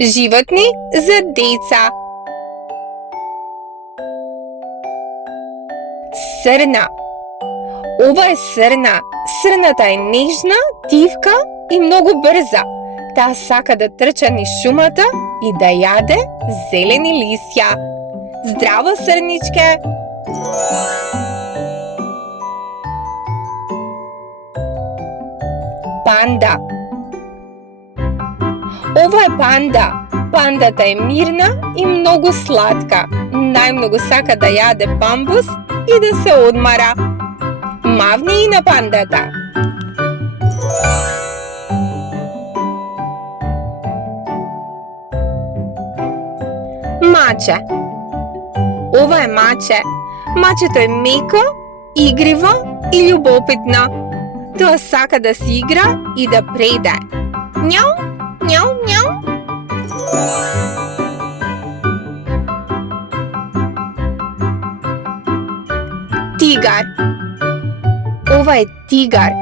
Животни за деца. Срна. Ова е срна. Срната е нежна, тивка и многу брза. Таа сака да трча низ шумата и да јаде зелени лисја. Здраво, срничке! Панда. Ова е панда. Пандата е мирна и многу сладка. Најмногу сака да јаде памбус и да се одмара. Мавни и на пандата. Маче. Ова е маче. Мачето е меко, игриво и љубопитно. Тоа сака да си игра и да преде. Њау, њау, њау. Тигар. Ова е тигар.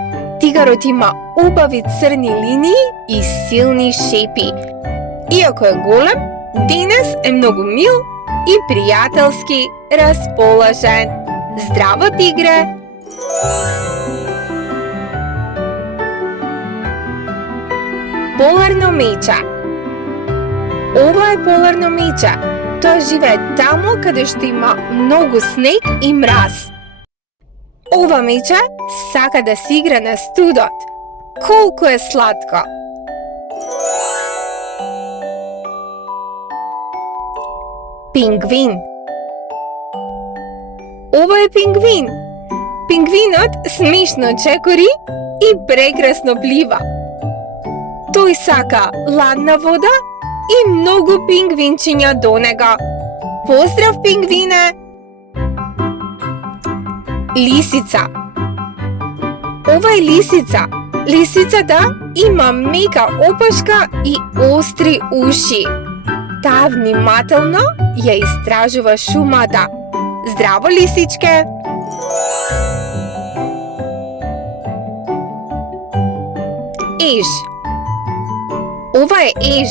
Тигарот има убави црни линии и силни шепи. Иако е голем, денес е многу мил и пријателски расположен. Здраво, тигре! Поларно мече. Ова е поларно мече. Тоа живее таму каде што има многу снег и мраз. Ова мече сака да си игра на студот. Колку е сладко! Пингвин. Ова е пингвин. Пингвинот смешно чекори и прекрасно плива. Тој сака ладна вода и многу пингвинчиња до него. Поздрав, пингвине! Лисица. Ова е лисица. Лисицата има мека опашка и остри уши. Таа внимателно ја истражува шумата. Здраво, лисичке! Еж. Ова е еж.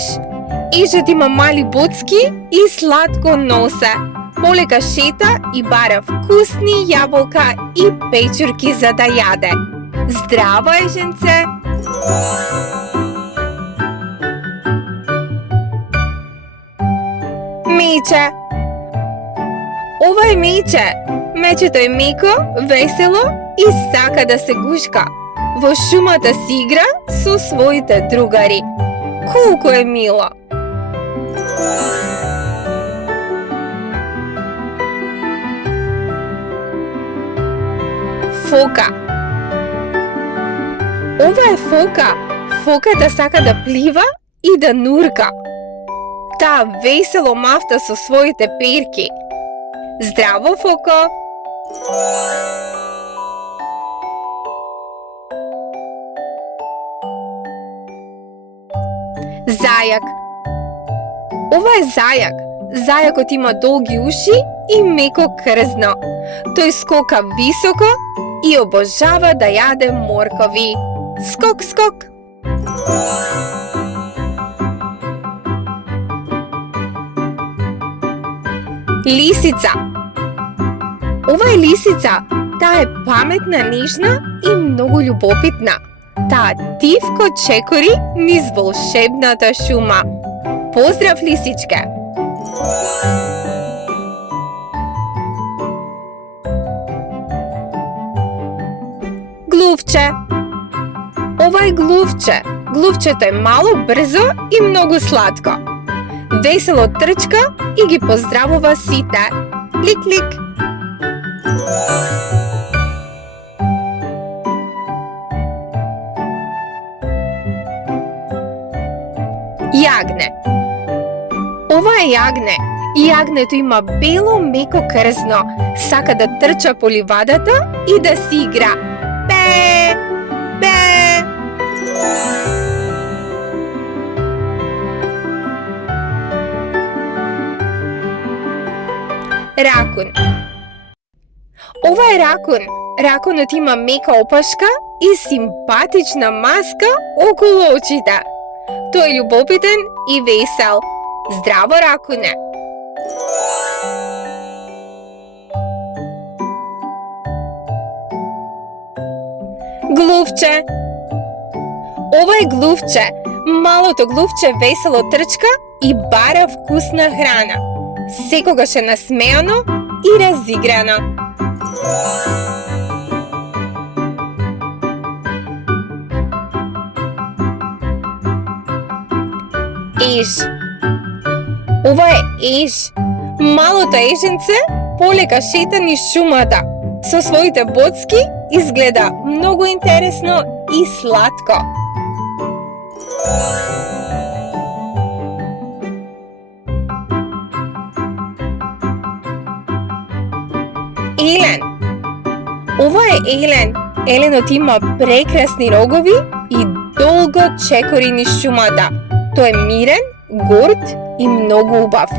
Ежот има мали боцки и сладко носе. Полека шета и бара вкусни јаболка и печурки за да јаде. Здраво, еженце! Мече. Ова е мече. Мечето е меко, весело и сака да се гушка. Во шумата си игра со своите другари. Колку е мило! Фока. Ова е фока. Фоката сака да плива и да нурка. Таа весело мафта со своите перки. Здраво, фоко! Зајак. Ова е зајак. Зајакот има долги уши и меко крзно. Тој скока високо и обожава да јаде моркови. Скок, скок! Лисица. Ова е лисица. Таа е паметна, нежна и многу љубопитна. Таа тивко чекори низ волшебната шума. Поздрав, лисичке! Глувче. Ова е глувче. Глувчето е мало, брзо и многу сладко. Весело трчка и ги поздравува сите. Лик, лик! Јагне. Ова е јагне. Јагнето има бело меко крзно. Сака да трча по ливадата и да си игра. Бе! Бе! Ракун. Ова е ракун. Ракунот има мека опашка и симпатична маска околу очите. Тој е љубопитен и весел. Здраво, ракуне! Глувче. Ова е глувче. Малото глувче весело трчка и бара вкусна храна. Секогаш е насмеано и разиграно. Еж. Ова е еж. Малото еженце полека шета низ шумата. Со своите боцки изгледа многу интересно и сладко. Елен. Ова е елен. Еленот има прекрасни рогови и долго чекори низ шумата. Тој е мирен, горд и многу убав.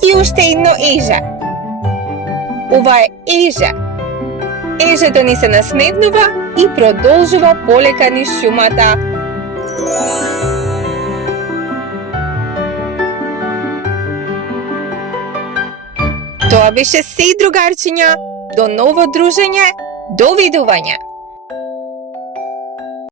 И уште едно еже. Ова е еже. Ежето ни се насмевнува и продолжува полека низ шумата. Тоа беше се, другарчиња. До ново дружење. Довидување.